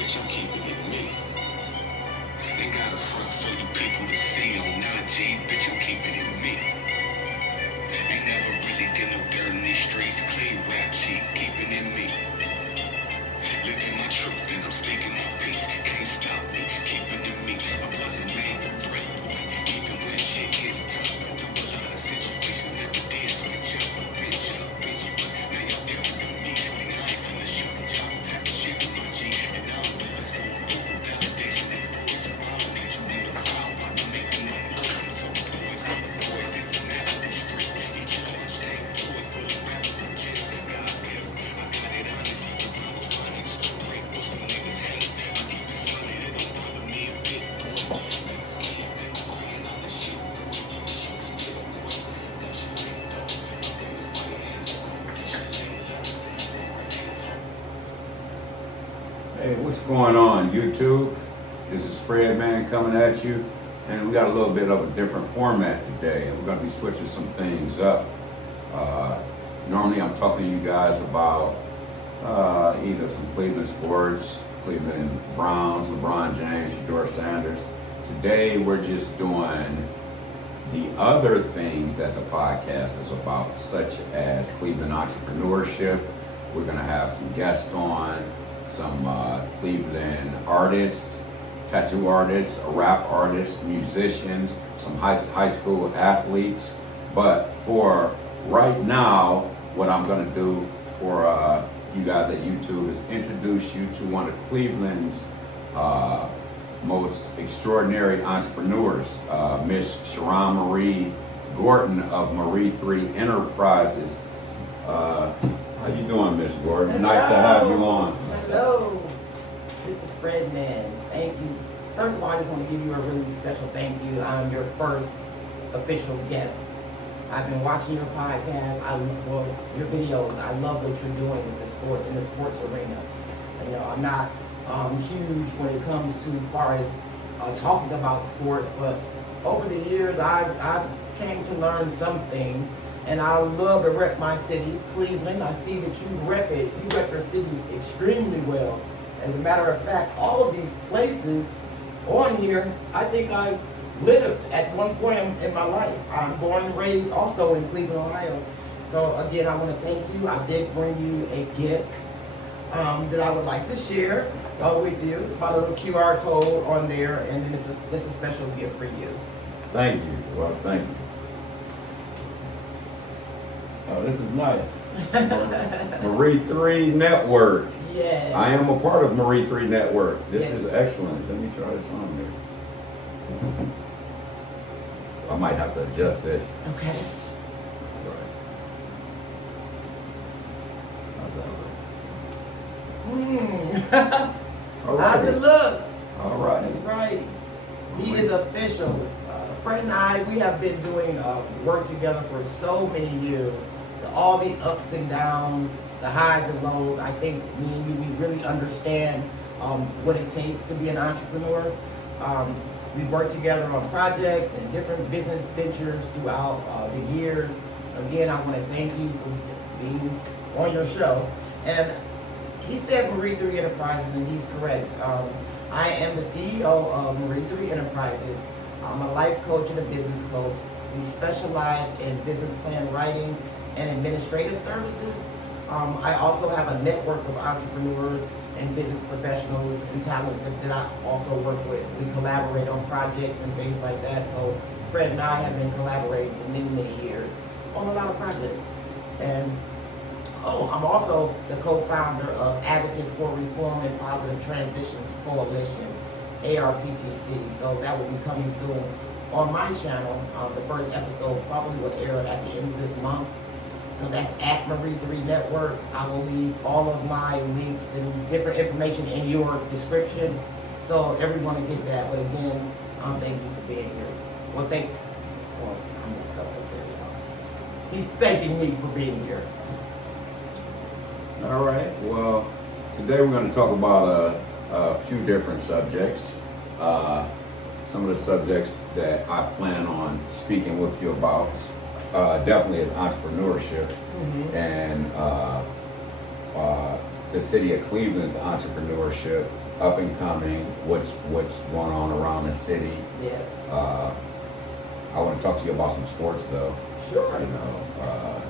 bitch, I'm keeping it me. Ain't got a front for you people to see on 9G, bitch, I'm keeping it me. Ain't never really get no dirt in these streets, clean rap sheet, keeping it me. Living my truth and I'm speaking my peace, can't stop me, keeping it me. I wasn't made to break point, even when shit gets tough. Through a lot of situations that we did switch up, but bitch, but now y'all different than me. See, I ain't finna shoot and drop the type of shit with my G, and I don't do this for approval, validation, it's boys, so I don't need you in the crowd while I'm making no noise. I'm so boys, this is not on the street. Each large take toys full of rappers legit. God's gift, I got it honest, even when I'm finding great, what some niggas hate. I keep it solid, it don't bother me a bit. Niggas keep it green on the shit, Hey, what's going on, YouTube? This is Fredman coming at you, and we got a little bit of a different format today, and we're going to be switching some things up. Normally, I'm talking to you guys about either some Cleveland sports, Cleveland Browns, LeBron James, Shedeur Sanders. Today, we're just doing the other things that the podcast is about, such as Cleveland entrepreneurship. We're going to have some guests on, some Cleveland artists, tattoo artists, rap artists, musicians, some high school athletes. But for right now, what I'm going to do for you guys at YouTube is introduce you to one of Cleveland's most extraordinary entrepreneurs, Miss Sharon Marie Gordon of Marie 3 Enterprises. How you doing, Miss Gordon? Hello. Nice to have you on. Hello, Mr. Fredman. Thank you. First of all, I just want to give you a really special thank you. I'm your first official guest. I've been watching your podcast. I love your videos. I love what you're doing with the sport in the sports arena. You know, I'm not huge when it comes to far as talking about sports, but over the years, I came to learn some things. And I love to rep my city, Cleveland. I see that you rep it. You rep your city extremely well. As a matter of fact, all of these places on here, I think I lived at one point in my life. I'm born and raised also in Cleveland, Ohio. So again, I want to thank you. I did bring you a gift that I would like to share with you. It's my little QR code on there, and then it's just a special gift for you. Thank you. Well, thank you. Oh, this is nice. Marie 3 Network. Yes. I am a part of Marie 3 Network. This Yes. is excellent. Let me try this on there. I might have to adjust this. Okay. Right. How's that look? All right. How's it look? All right. That's right. He is official. Fred and I, we have been doing work together for so many years. All the ups and downs, the highs and lows. I think me and you, we really understand what it takes to be an entrepreneur. We work together on projects and different business ventures throughout the years. Again, I want to thank you for being on your show. And he said Marie 3 Enterprises, and he's correct. I am the CEO of Marie 3 Enterprises. I'm a life coach and a business coach. We specialize in business plan writing and administrative services. I also have a network of entrepreneurs and business professionals and talents that I also work with. We collaborate on projects and things like that. So Fred and I have been collaborating for many, many years on a lot of projects. And I'm also the co-founder of Advocates for Reform and Positive Transitions Coalition, ARPTC. So that will be coming soon on my channel. The first episode probably will air at the end of this month. So that's at Marie 3 Network. I will leave all of my links and different information in your description, so everyone will get that. But again, thank you for being here. Well, I messed up up there, y'all. He's thanking me for being here. All right. Well, today we're going to talk about a few different subjects. Some of the subjects that I plan on speaking with you about definitely is entrepreneurship and the city of Cleveland's entrepreneurship, up and coming, what's going on around the city. Yes. I want to talk to you about some sports though. Sure. You know,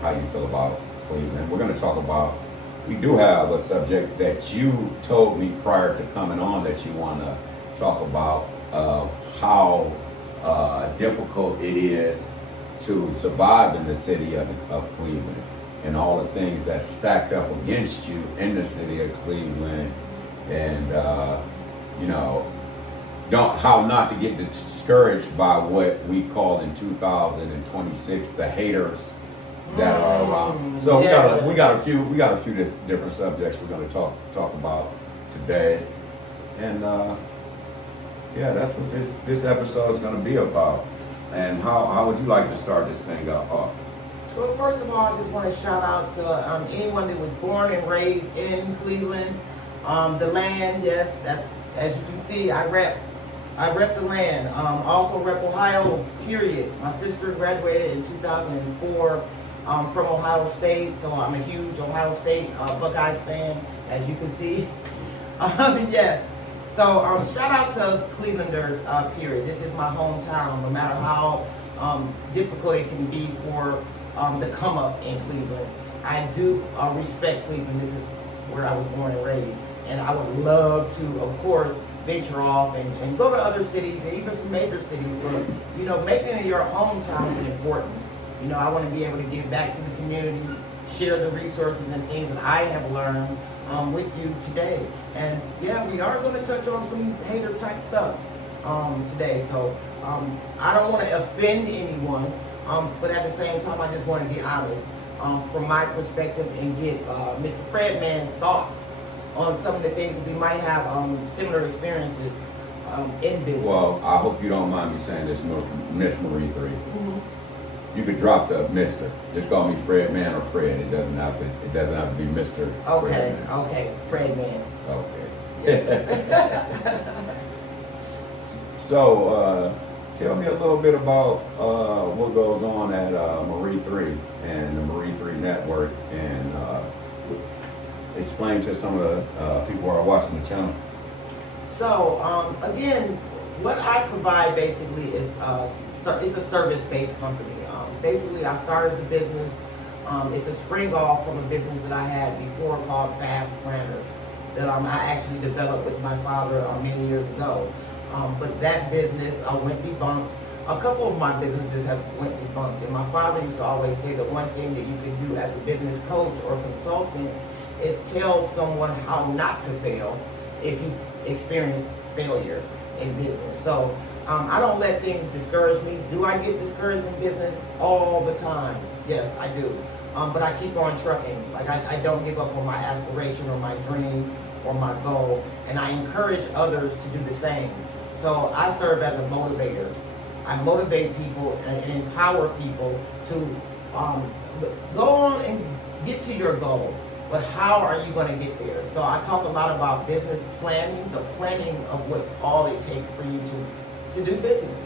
how you feel about Cleveland. We're going to talk about, we do have a subject that you told me prior to coming on that you want to talk about, of how difficult it is to survive in the city of Cleveland, and all the things that stacked up against you in the city of Cleveland, and you know, how not to get discouraged by what we call in 2026 the haters that are around. So we got a few different subjects we're going to talk about today, and yeah, that's what this episode is going to be about. And how would you like to start this thing off? Well, first of all, I just want to shout out to anyone that was born and raised in Cleveland. The land, yes, that's, as you can see, I rep the land. Also rep Ohio, period. My sister graduated in 2004 from Ohio State, so I'm a huge Ohio State Buckeyes fan, as you can see. Yes. So shout out to Clevelanders, period. This is my hometown, no matter how difficult it can be for the come up in Cleveland. I do respect Cleveland. This is where I was born and raised. And I would love to, of course, venture off and go to other cities and even some major cities. But, you know, making it your hometown is important. You know, I want to be able to give back to the community, share the resources and things that I have learned with you today. And yeah, we are going to touch on some hater type stuff today. So I don't want to offend anyone, but at the same time, I just want to be honest from my perspective and get Mr. Fredman's thoughts on some of the things that we might have similar experiences in business. Well, I hope you don't mind me saying this, Miss Marie 3. Mm-hmm. You could drop the Mr. Just call me Fredman or Fred. It doesn't have to be Mr. Okay, Fredman. okay, Fredman. Okay. Yes. So, tell me a little bit about what goes on at Marie 3 and the Marie 3 network, and explain to some of the people who are watching the channel. So, again, what I provide basically is it's a service-based company. Basically, I started the business. It's a spring off from a business that I had before called Fast Planners that I actually developed with my father many years ago. But that business went debunked. A couple of my businesses have went debunked. And my father used to always say the one thing that you can do as a business coach or consultant is tell someone how not to fail if you experience failure in business. So I don't let things discourage me. Do I get discouraged in business? All the time. Yes, I do. But I keep on trucking. Like I don't give up on my aspiration or my dream or my goal. And I encourage others to do the same. So I serve as a motivator. I motivate people and empower people to go on and get to your goal. But how are you going to get there? So I talk a lot about business planning, the planning of what all it takes for you to do business,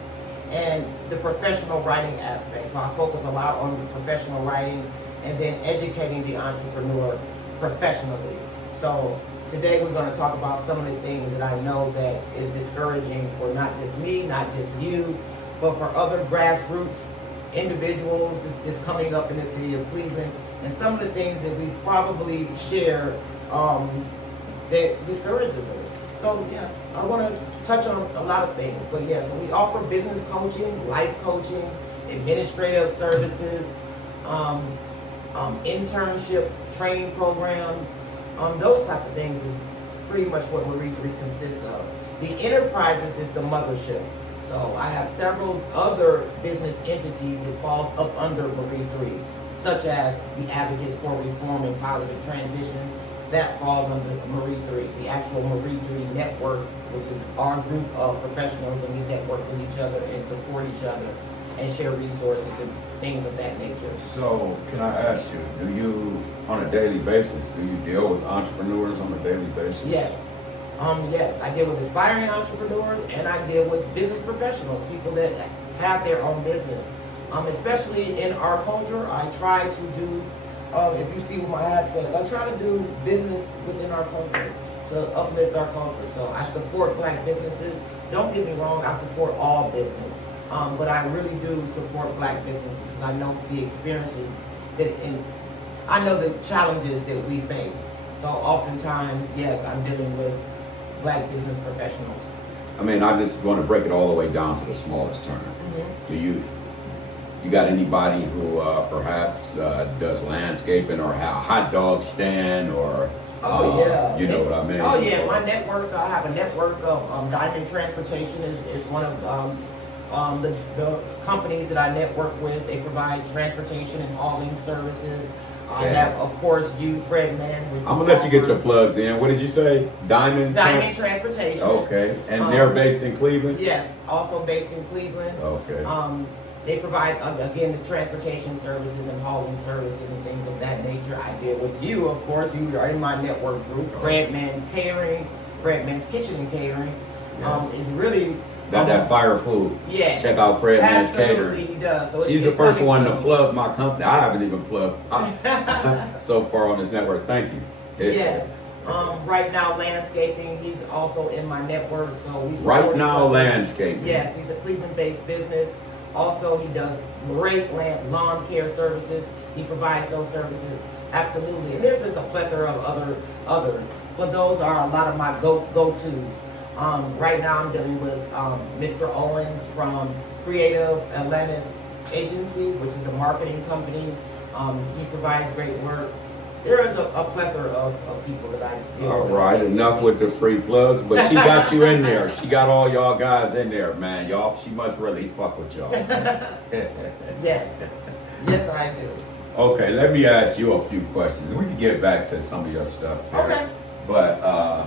and the professional writing aspect. So I focus a lot on the professional writing and then educating the entrepreneur professionally. So today we're going to talk about some of the things that I know that is discouraging for not just me, not just you, but for other grassroots individuals that's coming up in the city of Cleveland, and some of the things that we probably share that discourages them. So yeah, I want to touch on a lot of things, but yeah, so we offer business coaching, life coaching, administrative services, internship training programs, those type of things is pretty much what Marie 3 consists of. The enterprises is the mothership. So I have several other business entities that falls up under Marie 3, such as the Advocates for Reform and Positive Transitions. That falls under Marie 3. The actual Marie 3 network, which is our group of professionals, and we network with each other and support each other and share resources and things of that nature. So, can I ask you, do you, on a daily basis, do you deal with entrepreneurs on a daily basis? Yes. Yes, I deal with aspiring entrepreneurs and I deal with business professionals, people that have their own business. Especially in our culture, I try to do if you see what my ad says, I try to do business within our culture to uplift our culture. So I support black businesses. Don't get me wrong, I support all business. But I really do support black businesses because I know the experiences and I know the challenges that we face. So oftentimes, yes, I'm dealing with black business professionals. I mean, I just want to break it all the way down to the smallest term. Mm-hmm. Do you got anybody who perhaps does landscaping or hot dog stand or yeah, you know what I mean? Oh yeah, my network. I have a network of Diamond Transportation is one of the companies that I network with. They provide transportation and hauling services. I have, of course, you, Fredman. I'm gonna let you get your plugs in. What did you say? Diamond Transportation. Okay, and they're based in Cleveland. Yes, also based in Cleveland. Okay. They provide, again, the transportation services and hauling services and things of that nature. I deal with you, of course. You are in my network group. Fredman's Catering, Fredman's Kitchen and Catering is really... that fire food. Yes. Check out Fredman's Catering. Absolutely, he does. So She's the first one to plug my company. I haven't even plugged so far on this network. Thank you. Yes. Right Now Landscaping, he's also in my network. So we Right Now Landscaping. Yes, he's a Cleveland-based business. Also, he does great lawn care services. He provides those services, absolutely. And there's just a plethora of others, but those are a lot of my go-tos. Right now, I'm dealing with Mr. Owens from Creative Atlantis Agency, which is a marketing company. He provides great work. There is a plethora of people that I deal with. All right, enough with the free plugs, but she got you in there. She got all y'all guys in there, man. Y'all, she must really fuck with y'all. Yes. Yes, I do. Okay, let me ask you a few questions. We can get back to some of your stuff, Terry. Okay. But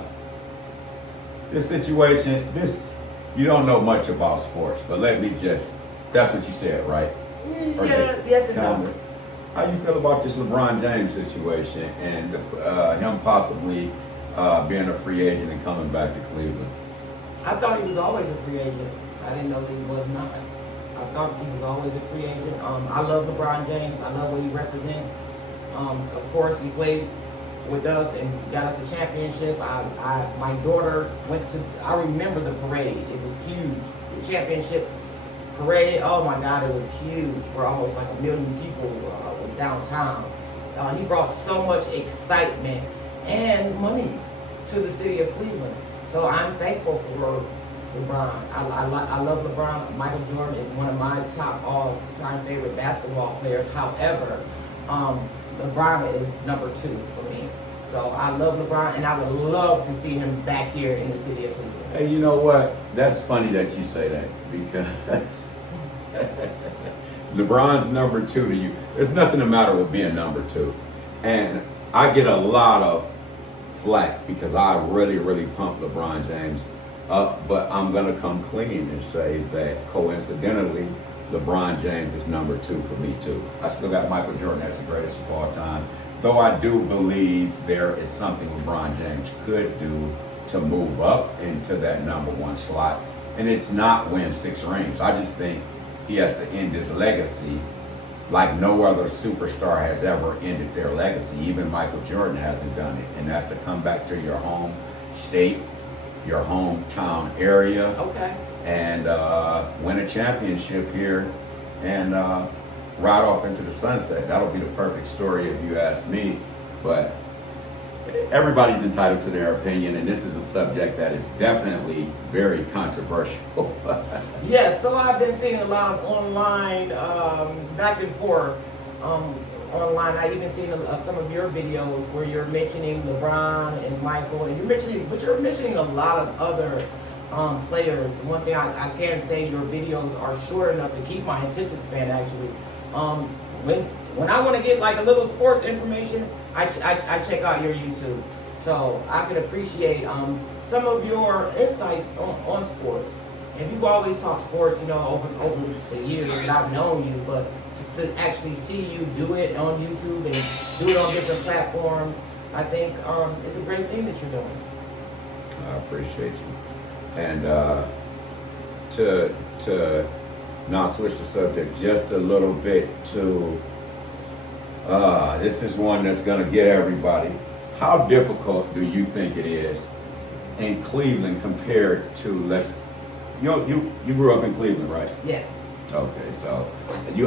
this situation, you don't know much about sports, but let me just, that's what you said, right? Yeah, yes and no. How you feel about this LeBron James situation and him possibly being a free agent and coming back to Cleveland? I thought he was always a free agent. I didn't know that he was not. I thought he was always a free agent. I love LeBron James. I love what he represents. Of course, he played with us and got us a championship. My daughter went to, I remember the parade. It was huge. The championship parade, oh my God, it was huge. Where almost like 1 million people was downtown. He brought so much excitement and monies to the city of Cleveland. So I'm thankful for LeBron. I love LeBron. Michael Jordan is one of my top all-time favorite basketball players. However, LeBron is number 2 for me. So I love LeBron, and I would love to see him back here in the city of Cleveland. Hey, you know what? That's funny that you say that because LeBron's number 2 to you. There's nothing the matter with being number 2. And I get a lot of flack because I really, really pump LeBron James up, but I'm going to come clean and say that coincidentally, LeBron James is number 2 for me too. I still got Michael Jordan as the greatest of all time, though I do believe there is something LeBron James could do to move up into that number 1 slot, and it's not win 6 rings. I just think he has to end his legacy like no other superstar has ever ended their legacy. Even Michael Jordan hasn't done it, and that's to come back to your home state, your hometown area, and win a championship here and ride off into the sunset. That'll be the perfect story if you ask me, but everybody's entitled to their opinion, and this is a subject that is definitely very controversial. Yes, so I've been seeing a lot of online back and forth online. I even seen some of your videos where you're mentioning LeBron and Michael, and you're mentioning a lot of other players. One thing I can say, your videos are short enough to keep my attention span actually. When I want to get like a little sports information, I check out your YouTube. So I could appreciate some of your insights on sports. And you've always talked sports, you know, over the years that I've known you, but to actually see you do it on YouTube and do it on different platforms, I think it's a great thing that you're doing. I appreciate you. And to now switch the subject just a little bit to This is one that's gonna get everybody. How difficult do you think it is in Cleveland compared to you grew up in Cleveland, right? Yes. Okay, so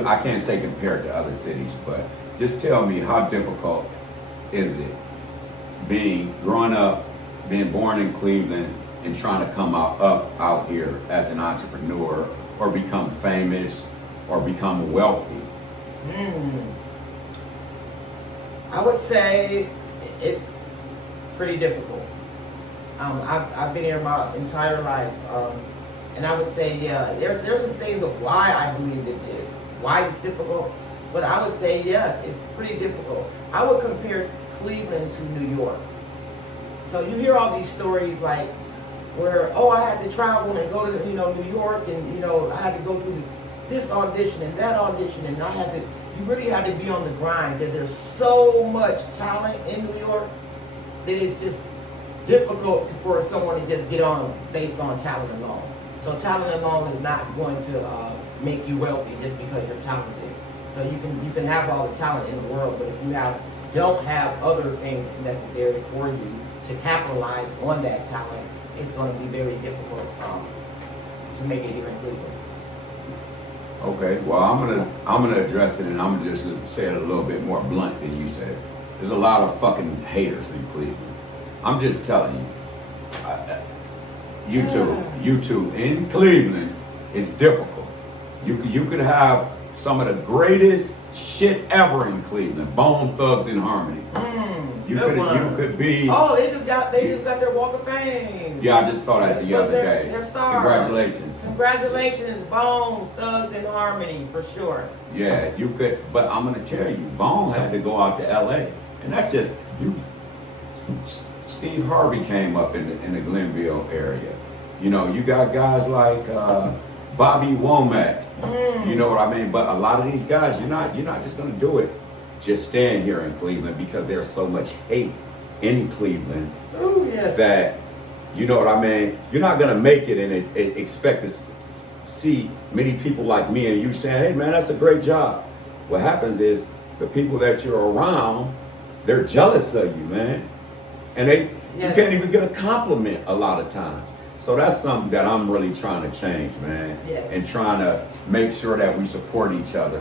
I can't say compared to other cities, but just tell me how difficult is it growing up, being born in Cleveland, and trying to come out here as an entrepreneur or become famous or become wealthy? I would say it's pretty difficult. I've been here my entire life, and I would say, yeah, there's some things of why I believe why it's difficult, but I would say yes, it's pretty difficult. I would compare Cleveland to New York. So you hear all these stories like where, oh, I had to travel and go to New York, and I had to go through this audition and that audition, and you really had to be on the grind. That there's so much talent in New York that it's just difficult for someone to just get on based on talent alone. So talent alone is not going to make you wealthy just because you're talented. So you can have all the talent in the world, but if you don't have other things that's necessary for you to capitalize on that talent, it's going to be very difficult to make it here in Cleveland. Okay, well, I'm gonna address it, and I'm gonna just say it a little bit more blunt than you said. There's a lot of fucking haters in Cleveland. I'm just telling you. YouTube in Cleveland, it's difficult. You could have some of the greatest shit ever in Cleveland. Bone Thugs in Harmony. You could be. Oh, they just got their Walk of Fame. Yeah, I just saw that the other day. Their star. Congratulations. Congratulations, Bones, Thugs in Harmony, for sure. Yeah, you could, but I'm gonna tell you, Bone had to go out to LA, and that's just you. Steve Harvey came up in the Glenville area. You got guys like Bobby Womack. You know what I mean? But a lot of these guys, you're not just gonna do it just staying here in Cleveland, because there's so much hate in Cleveland. Oh, yes. That, you know what I mean? You're not gonna make it and expect to see many people like me and you saying, hey man, that's a great job. What happens is the people that you're around, they're jealous of you, man. And you can't even get a compliment a lot of times. So that's something that I'm really trying to change, man. Yes. And trying to make sure that we support each other.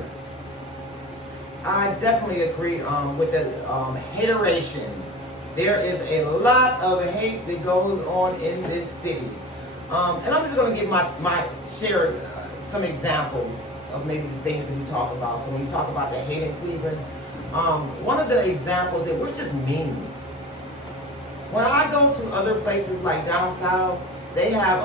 I definitely agree with the hateration. There is a lot of hate that goes on in this city. And I'm just going to give share some examples of maybe the things that we talk about. So when you talk about the hate in Cleveland, one of the examples that we're just mean. When I go to other places like down south, they have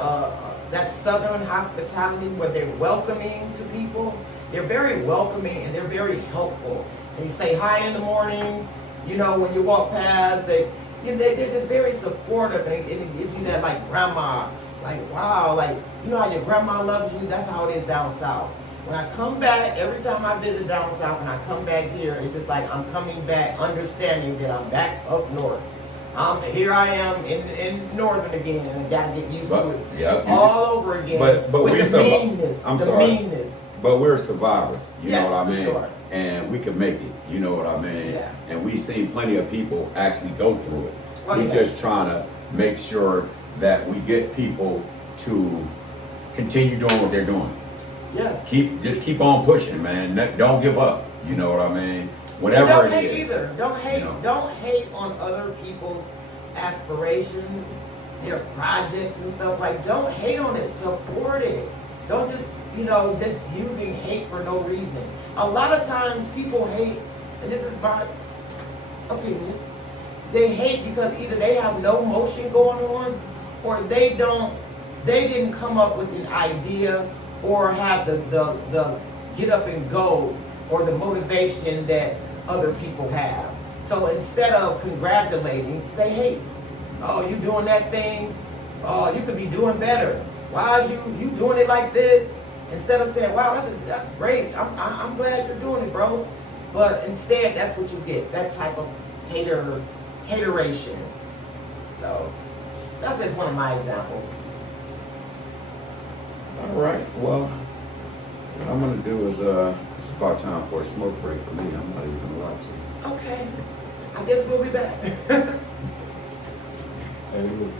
that southern hospitality where they're welcoming to people. They're very welcoming and they're very helpful. They say hi in the morning. When you walk past, they're just very supportive, and it gives you that like grandma, like wow, like how your grandma loves you. That's how it is down south. When I come back, every time I visit down south and I come back here, it's just like I'm coming back understanding that I'm back up north. Here I am in northern again, and I gotta get used to it all over again. But with the meanness, meanness. But we're survivors, you Yes, know what I mean? for sure. And we can make it, you know what I mean? Yeah. And we've seen plenty of people actually go through it. Oh, We're yeah. just trying to make sure that we get people to continue doing what they're doing. Yes. Just keep on pushing, man. Don't give up, you know what I mean? Whatever don't it hate is. Either. Don't hate. Don't hate on other people's aspirations, their projects and stuff. Like, don't hate on it. Support it. Don't just using hate for no reason. A lot of times people hate, and this is my opinion, they hate because either they have no motion going on, or they didn't come up with an idea or have the get up and go or the motivation that other people have. So instead of congratulating, they hate. Oh, you doing that thing? Oh, you could be doing better. Why is you doing it like this? Instead of saying, wow, that's great. I'm glad you're doing it, bro. But instead, that's what you get. That type of hateration. So that's just one of my examples. All right. Well, What I'm gonna do is, it's about time for a smoke break for me. I'm not even gonna lie to you. Okay. I guess we'll be back. Hey, look.